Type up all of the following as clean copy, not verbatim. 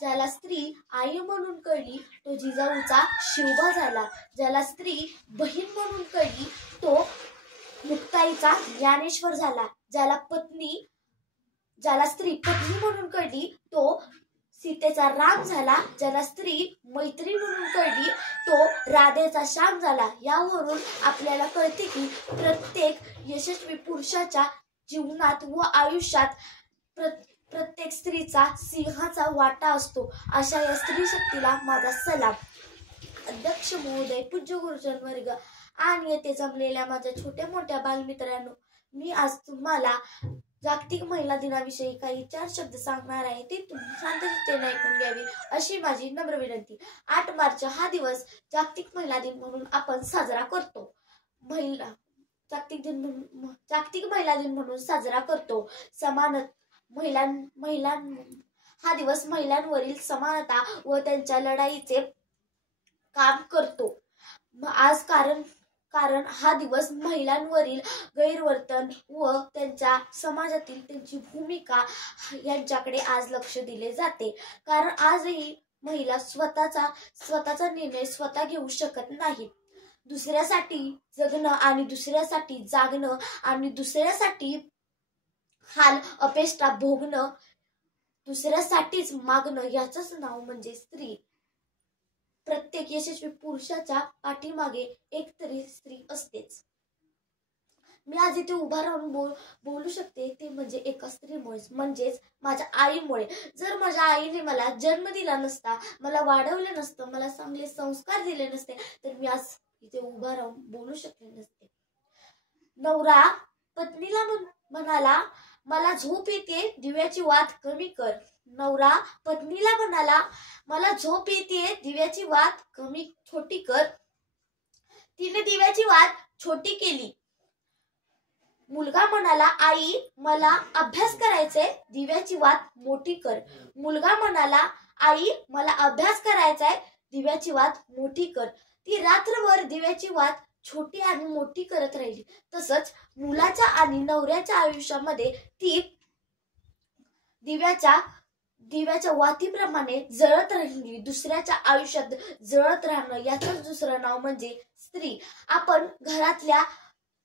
ज्याला स्त्री आई म्हणून कळली तो जिजाऊचा शिवबा झाला, ज्याला स्त्री बहीण म्हणून कळली तो मुक्ताईचा ज्ञानेश्वर झाला, ज्याला स्त्री पत्नी म्हणून कळली तो सीतेचा राम झाला, ज्याला स्त्री मैत्री म्हणून कळली तो राधेचा श्याम झाला। यावरून आपल्याला कळते की प्रत्येक यशस्वी पुरुषाच्या जीवनात व आयुष्यात प्रत्येक स्त्रीचा सिंहाचा वाटा असतो। अशा या स्त्री शक्तीला माझा सलाम। अध्यक्ष महोदय, पूज्य गुरुजन वर्ग आणि येथे जमलेल्या माझ्या छोट्या मोठ्या बालमित्रांनो, मी आज तुम्हाला जागतिक महिला दिनाविषयी काही 4 शब्द सांगणार आहे, ते तुम्ही शांततेने ऐकून घ्यावे अशी माझी नम्र विनंती। 8 मार्च हा दिवस जागतिक महिला दिन म्हणून आपण साजरा करतो। जागतिक महिला दिन म्हणून साजरा करतो। हा दिवस महिलांवरील समानता व त्यांच्या लढाईचे काम करतो। आज कारण हा दिवस महिलांवरील गैरवर्तन व त्यांच्या समाजातील त्यांची भूमिका यांच्याकडे आज लक्ष दिले जाते। कारण आजही महिला स्वतःचा निर्णय स्वतः घेऊ शकत नाहीत। दुसऱ्यासाठी जगणं आणि दुसऱ्यासाठी जागणं आणि दुसऱ्यासाठी हाल अपेष्टा भोगणं, दुसऱ्यासाठीच मागणं याचंच नाव म्हणजे स्त्री। प्रत्येक यशस्वी पुरुषाच्या पाठीमागे एक तरी स्त्री असतेच। मी आज इथे उभा राहून बोलू शकते ते म्हणजे एका स्त्रीमुळे, म्हणजेच माझ्या आईमुळे। जर माझ्या आईने मला जन्म दिला नसता, मला वाढवले नसतं, मला चांगले संस्कार दिले नसते, तर मी आज इथे उभा राहून बोलू शकले नसते। नवरा पत्नीला म्हणाला, मला झोप येते, दिव्याची वात कमी कर। नवरा पत्नीला म्हणाला, मला झोप येते, दिव्याची वात छोटी कर। तिने दिव्याची वात छोटी केली। मुलगा म्हणाला, आई मला अभ्यास करायचाय, दिव्याची वात मोठी कर। मुलगा म्हणाला, आई मला अभ्यास करायचाय, दिव्याची वात मोठी कर। ती रात्रभर दिव्याची वात छोटी आणि मोठी करत राहिली। तसंच मुलाच्या आणि नवऱ्याच्या आयुष्यामध्ये ती दिव्याच्या वातीप्रमाणे जळत राहिली। दुसऱ्याच्या आयुष्यात जळत राहणं याचंच दुसरं नाव म्हणजे स्त्री। आपण घरातल्या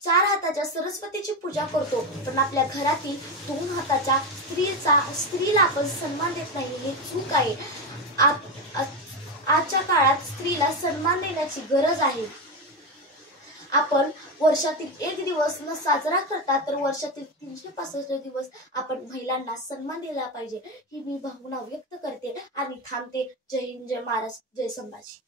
4 हाताच्या सरस्वतीची पूजा करतो, पण आपल्या घरातील 2 हाताच्या स्त्रीला आपण सन्मान देत नाही, हे चूक आहे। आजच्या काळात स्त्रीला सन्मान देण्याची गरज आहे। आपण वर्षातील 1 दिवस न साजरा करता तर वर्षातील 365 दिवस आपण महिलांना सन्मान दिला पाहिजे, ही मी भावना व्यक्त करते आणि थांबते। जय हिंद, जय महाराष्ट्र, जय संभाजी।